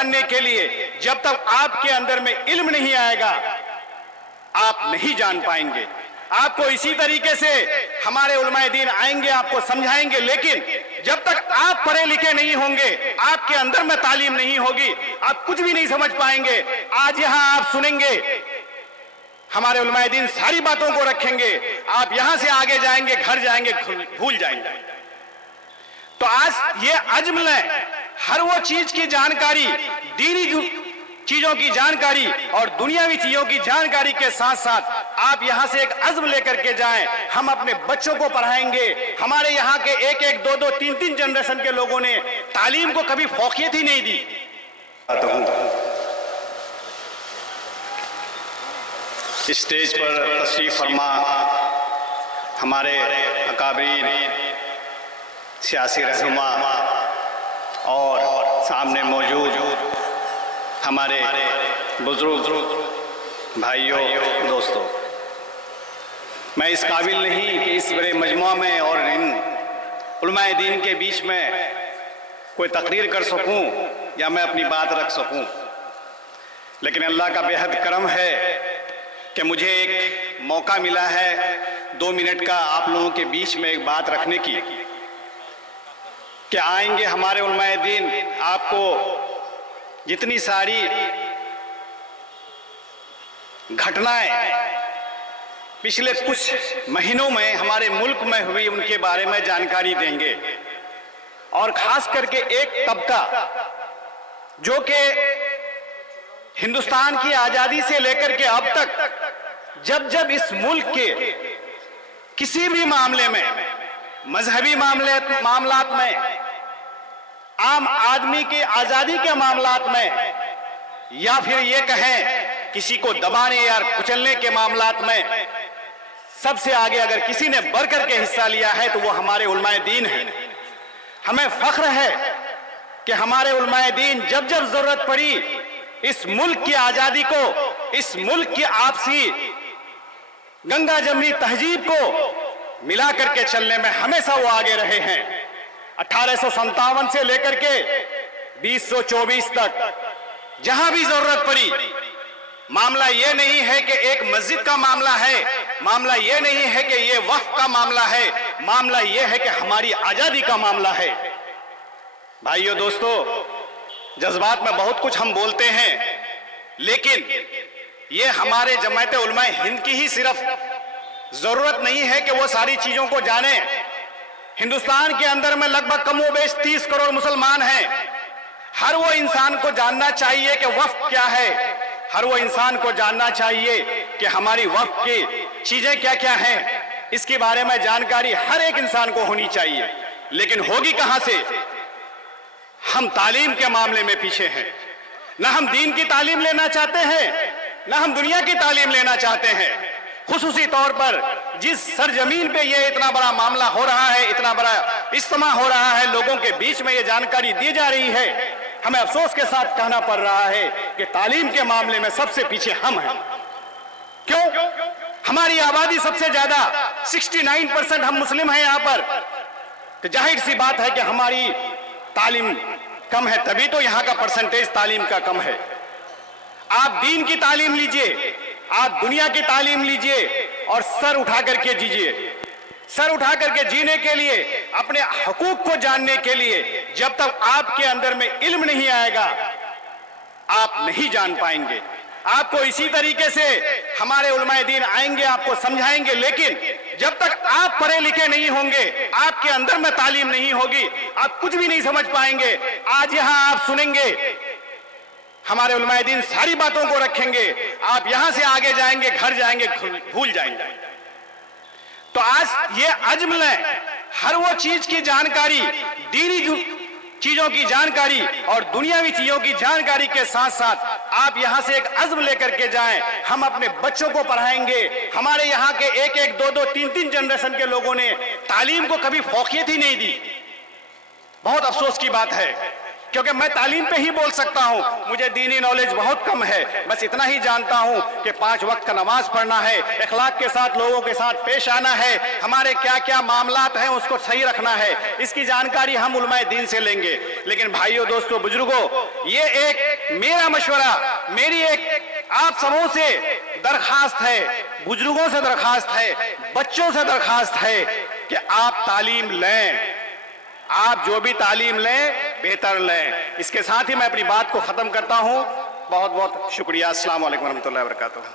जानने के लिए जब तक आपके अंदर में इल्म नहीं आएगा आप नहीं जान पाएंगे। आपको इसी तरीके से हमारे उलमाए दीन आएंगे, आपको समझाएंगे, लेकिन जब तक आप पढ़े लिखे नहीं होंगे, आपके अंदर में तालीम नहीं होगी, आप कुछ भी नहीं समझ पाएंगे। आज यहां आप सुनेंगे, हमारे उलमाए दीन सारी बातों को रखेंगे, आप यहां से आगे जाएंगे, घर जाएंगे, भूल जाएंगे। तो आज ये अज़्म लें, हर वो चीज की जानकारी, दीनी चीजों की जानकारी और दुनियावी चीजों की जानकारी के साथ साथ आप यहां से एक अज़्म लेकर के जाएं। हम अपने बच्चों को पढ़ाएंगे। हमारे यहां के एक एक, दो दो, तीन तीन जनरेशन के लोगों ने तालीम को कभी फौकियत ही नहीं दी। स्टेज पर तशरीफ फरमा हमारे अकाबरीन सियासी रहनुमा और सामने मौजूद हमारे बुजुर्ग भाइयों, दोस्तों, मैं इस काबिल नहीं कि इस बड़े मजमुआ में और इन उलमाए दीन के बीच में कोई तकरीर कर सकूं या मैं अपनी बात रख सकूं, लेकिन अल्लाह का बेहद करम है कि मुझे एक मौका मिला है 2 मिनट का आप लोगों के बीच में एक बात रखने की। कि आएंगे हमारे उलमाए दीन आपको जितनी सारी घटनाएं पिछले कुछ महीनों में हमारे मुल्क में हुई उनके बारे में जानकारी देंगे, और खास करके एक तबका जो कि हिंदुस्तान की आजादी से लेकर के अब तक जब जब इस मुल्क के किसी भी मामले में, मजहबी मामलात में, आम आदमी की आजादी के मामलात में, या फिर ये कहें किसी को दबाने या कुचलने के मामलात में, सबसे आगे अगर किसी ने बढ़ करके हिस्सा लिया है तो वो हमारे उलमाए दीन हैं। हमें फख्र है कि हमारे उलमाए दीन जब जब जरूरत पड़ी इस मुल्क की आजादी को, इस मुल्क की आपसी गंगा जमनी तहजीब को मिला करके चलने में हमेशा वो आगे रहे हैं। 1857 से लेकर के 2024 तक जहां भी जरूरत पड़ी, मामला ये नहीं है कि एक मस्जिद का मामला है, मामला ये नहीं है कि ये वक्फ का मामला है, मामला ये है कि हमारी आजादी का मामला है। भाइयों, दोस्तों, जज्बात में बहुत कुछ हम बोलते हैं, लेकिन ये हमारे जमात उलमाए हिंद की ही सिर्फ जरूरत नहीं है कि वो सारी चीजों को जाने। हिंदुस्तान के अंदर में लगभग कमोबेश 30 करोड़ मुसलमान हैं। हर वो इंसान को जानना चाहिए कि वक्फ क्या है, हर वो इंसान को जानना चाहिए कि हमारी वक्फ की चीजें क्या क्या हैं। इसके बारे में जानकारी हर एक इंसान को होनी चाहिए, लेकिन होगी कहां से? हम तालीम के मामले में पीछे हैं। ना हम दीन की तालीम लेना चाहते हैं, ना हम दुनिया की तालीम लेना चाहते हैं। खुसूसी तौर पर जिस सरजमीन पे ये इतना बड़ा मामला हो रहा है, इतना बड़ा इज्तिमा हो रहा है, लोगों के बीच में ये जानकारी दी जा रही है, हमें अफसोस के साथ कहना पड़ रहा है कि तालीम के मामले में सबसे पीछे हम हैं। क्यों? हमारी आबादी सबसे ज्यादा 69% हम मुस्लिम हैं यहां पर, तो जाहिर सी बात है कि हमारी तालीम कम है, तभी तो यहां का परसेंटेज तालीम का कम है। आप दीन की तालीम लीजिए, आप दुनिया की तालीम लीजिए और सर उठा करके जीजिए। सर उठा करके जीने के लिए, अपने हकूक को जानने के लिए जब तक आपके अंदर में इल्म नहीं आएगा आप नहीं जान पाएंगे। आपको इसी तरीके से हमारे उलमाए दीन आएंगे, आपको समझाएंगे, लेकिन जब तक आप पढ़े लिखे नहीं होंगे, आपके अंदर में तालीम नहीं होगी, आप कुछ भी नहीं समझ पाएंगे। आज यहां आप सुनेंगे, हमारे उलमाए दीन सारी बातों को रखेंगे, आप यहां से आगे जाएंगे, घर जाएंगे, भूल जाएंगे। तो आज ये अज़्म लें, हर वो चीज की जानकारी, दीनी चीजों की जानकारी और दुनियावी चीजों की जानकारी के साथ साथ आप यहां से एक अज़्म लेकर के जाएं। हम अपने बच्चों को पढ़ाएंगे। हमारे यहां के एक एक, दो दो, तीन तीन जनरेशन के लोगों ने तालीम को कभी फौकियत ही नहीं दी। बहुत अफसोस की बात है क्योंकि मैं तालीम पे ही बोल सकता हूं, मुझे दीनी नॉलेज बहुत कम है। बस इतना ही जानता हूं कि 5 वक्त का नमाज पढ़ना है, इखलाक के साथ लोगों के साथ पेश आना है, हमारे क्या क्या मामलात हैं उसको सही रखना है। इसकी जानकारी हम उलमाए दीन से लेंगे। लेकिन भाइयों, दोस्तों, बुजुर्गों, ये एक मेरा मशवरा, मेरी एक आप सबों से दरखास्त है, बुजुर्गों से दरखास्त है, बच्चों से दरखास्त है कि आप तालीम लें। आप जो भी तालीम लें बेहतर लें। इसके साथ ही मैं अपनी बात को खत्म करता हूं। बहुत बहुत शुक्रिया। अस्सलाम वालेकुम रहमतुल्लाहि व बरकातुहू।